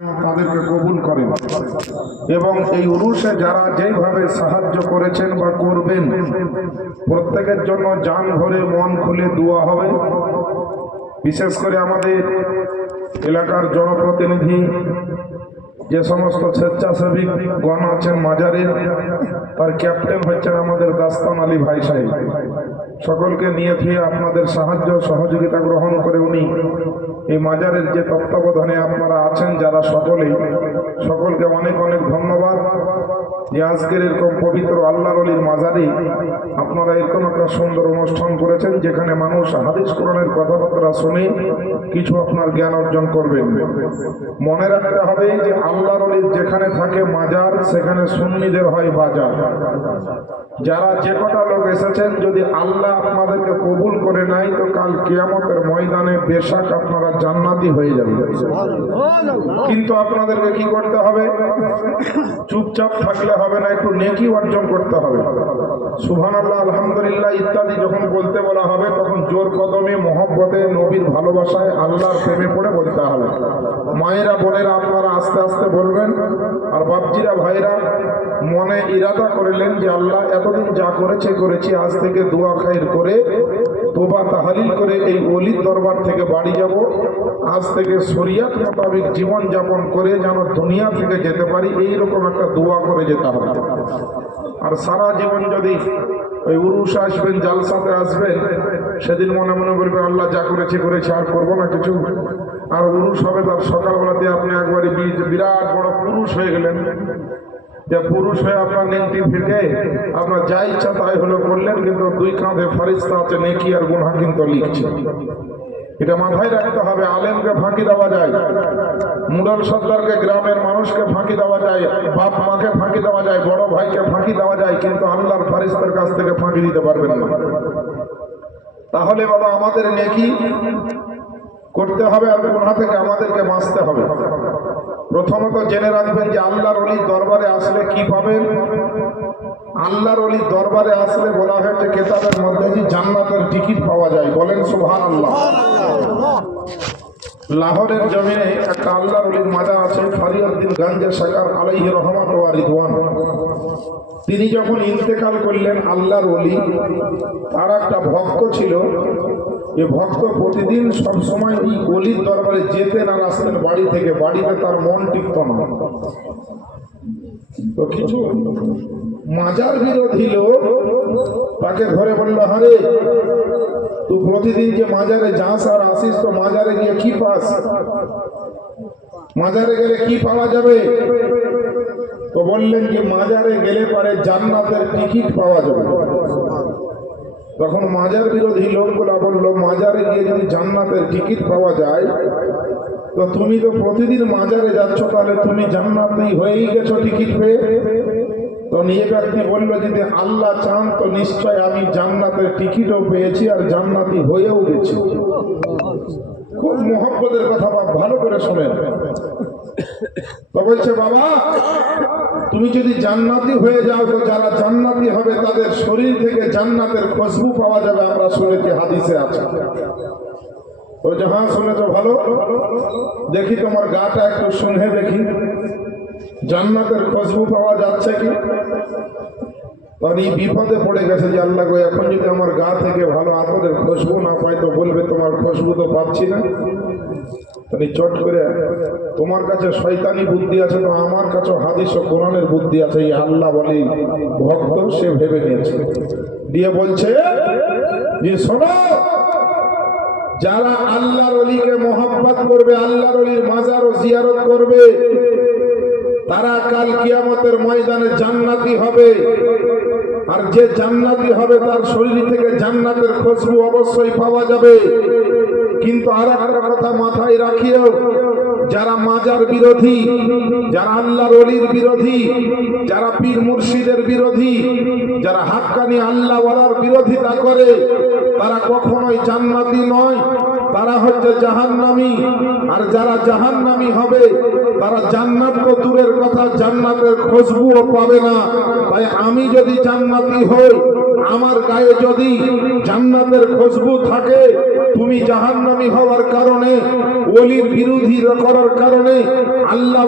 তাদেরকে কবুল করেন। এবং এই উরুষে যারা যেইভাবে সাহায্য করেছেন বা করবেন, প্রত্যেকের জন্য যান ভরে মন খুলে দোয়া হবে। বিশেষ করে আমাদের এলাকার জনপ্রতিনিধি, যে সমস্ত স্বেচ্ছাসেবী গণ আছেন মাজারের তার ক্যাপ্টেন হচ্ছেন আমাদের দাস্তান আলী ভাই সাহেব। সকলকে নিয়ে ফিরে আপনাদের সাহায্য সহযোগিতা গ্রহণ করে উনি এই মাজারের যে তত্ত্বাবধানে আপনারা আছেন, যারা সকলেই, সকলকে অনেক অনেক ধন্যবাদ। যে আজকের এরকম পবিত্র আল্লাহর অলির মাজারে আপনারা এরকম একটা সুন্দর অনুষ্ঠান করেছেন, যেখানে মানুষ হাদিস কোরআনের কথাবার্তা শুনে কিছু আপনার জ্ঞান অর্জন করবেন। মনে রাখতে হবে যে আল্লাহর অলির যেখানে থাকে মাজার, সেখানে সুন্নিদের হয় বাজার। যারা যে কটা লোক এসেছেন, যদি আল্লাহ আপনাদেরকে কবুল করে নাই তো কাল কেয়ামতের ময়দানে বেশাক আপনারা জান্নাতি হয়ে যাবেন। কিন্তু আপনাদেরকে কি করতে হবে? চুপচাপ থাকলে হবে না, একটু নেকি অর্জন করতে হবে। সুবহান আল্লাহ আলহামদুলিল্লাহ ইত্যাদি যখন বলতে বলা হবে, তখন জোর কদমে, মহব্বতে, নবীর ভালোবাসায় আল্লাহর প্রেমে পড়ে বলতে হবে। মায়েরা, বোনেরা, আপনারা আস্তে আস্তে বলবেন। আর বাপজিরা, ভাইরা, মনে ইরাদা করলেন যে আল্লাহ এতদিন যা করেছে, করেছি, আজ থেকে দোয়া খাইর করে তোবা তাহালিল করে এই অলির দরবার থেকে বাড়ি যাব। আজ থেকে শরিয়াত মোতাবেক জীবন যাপন করে যেন দুনিয়া থেকে যেতে পারি, এইরকম একটা দোয়া করে যেতে হবে আর সারা জীবন যদি ওই উরুষ আসবেন, জালসাতে আসবেন, সেদিন মনে মনে বলবেন আল্লাহ যা করেছে করেছে, আর করব না কিছু। আর উরুষ হবে তার সকালবেলাতে আপনি একবারে বিরাট বড় পুরুষ হয়ে গেলেন। যে পুরুষ হয়ে আপনার নেংটি ফিরকে আপনার যা ইচ্ছা তাই হলো করলেন, কিন্তু দুই কাঁধে ফারিস্তা আছে নেকি আর গুনহা কিন্তু লিখছে। এটা মাথায় রাখতে হবে, আলেমকে ফাঁকি দেওয়া যায়। মুডল সর্দারকে গ্রামের মানুষকে ফাঁকি দেওয়া যায়, বাপ মাকে ফাঁকি দেওয়া যায়, বড় ভাইকে ফাঁকি দেওয়া যায়, কিন্তু আল্লাহর ফারিস্তার কাছ থেকে ফাঁকি দিতে পারবেন না। তাহলে বাবা, আমাদের নেকি করতে হবে আর গুনহা থেকে আমাদেরকে বাঁচতে হবে। প্রথমত জেনে রাখবেন যে আল্লাহর অলির দরবারে আসলে কি পাবেন? আল্লাহর অলির দরবারে আসলে বলা হয়েছে কেতাবের মধ্যে যে জান্নাতের টিকিট পাওয়া যায়। বলেন সুবহান আল্লাহ লাহোরের জমিনে একটা আল্লাহর অলির মাজার আছে ফরিয়দ্দিন গাঞ্জে শাকার আলাইহি রহমাত ওয়া রিদওয়ান। তিনি যখন ইন্তেকাল করলেন, আল্লাহর অলি তার একটা ভক্ত ছিল যে ভক্ত প্রতিদিন সব সময় এই গলির দরবারে যেতেন আর আসতেন বাড়ি থেকে, বাড়িতে তার মন টিকত না। তো কিছু মাজার বিরোধী লোক তাকে ধরে বলল হারে তুই প্রতিদিন যে মাজারে যাস আর আসিস, তো মাজারে গিয়ে কি পাস? মাজারে গেলে কি পাওয়া যাবে? তো বললেন যে, মাজারে গেলে পারে জান্নাতের টিকিট পাওয়া যাবে। তখন মাজার বিরোধী লোকগুলা বলল, মাজারে গিয়ে যদি জান্নাতের টিকিট পাওয়া যায়, তো তুমি তো প্রতিদিন মাজারে যাচ্ছ, তাহলে তুমি জান্নাতি হয়েই গেছো টিকিট পেয়ে। তো নিয়ে ব্যক্তি বলল, যদি আল্লাহ চান, তো নিশ্চয় আমি জান্নাতের টিকিটও পেয়েছি আর জান্নাতি হয়েও গেছি। খুব মোহব্বতের কথা বা ভালো করে শোনেন। তো বলছে, বাবা তুমি যদি জান্নাতি হয়ে যাও, তো যারা জান্নাতি হবে, তাদের শরীর থেকে জান্নাতের খুশবু পাওয়া যাবে, আমরা শুনেছি হাদিসে আছে। ওই যে হ্যাঁ শুনেছ ভালো? দেখি তোমার গাটা একটু শুনে দেখি। জান্নাতের খুশবু পাওয়া যাচ্ছে কি? তখন এই বিপদে পড়ে গেছে যে আল্লাহ এখন যদি আমার গা থেকে ভালো আতরের খুশবু না পাই তো বলবে খুশবু তো পাচ্ছি না। তুমি চট করে তোমার কাছে শয়তানি বুদ্ধি আছে তো আমার কাছে হাদিস ও কোরআনের বুদ্ধি আছে, এই আল্লাহ বলে ভক্ত সে ভেবে নিয়েছে। দিয়ে বলছে, যে শোনো, যারা আল্লাহর অলিকে মোহাব্বত করবে, আল্লাহর অলির মাজার ও জিয়ারত করবে, তারা কাল কিয়ামতের ময়দানে জান্নাতি হবে। আর যে জান্নাতি হবে, তার শরীর থেকে জান্নাতের খুশবু অবশ্যই পাওয়া যাবে। কিন্তু আর একটা কথা মাথায় রাখিও, যারা মাজার বিরোধী, যারা আল্লাহর অলির বিরোধী, যারা পীর মুর্শিদের বিরোধী, যারা হাক্কানি আল্লাহ ওয়ালার বিরোধিতা করে, তারা কখনোই জান্নাতি নয়, তারা হচ্ছে জাহান্নামী। আর যারা জাহান্নামী হবে, তারা জান্নাত তো দূরের কথা, জান্নাতের খুশবুও পাবে না। তাই আমি যদি জান্নাতি হই, আমার গায়ে যদি জান্নাতের খুশবু থাকে তুমি জাহান্নামী হওয়ার কারণে ওলির বিরোধী করার কারণে আল্লাহ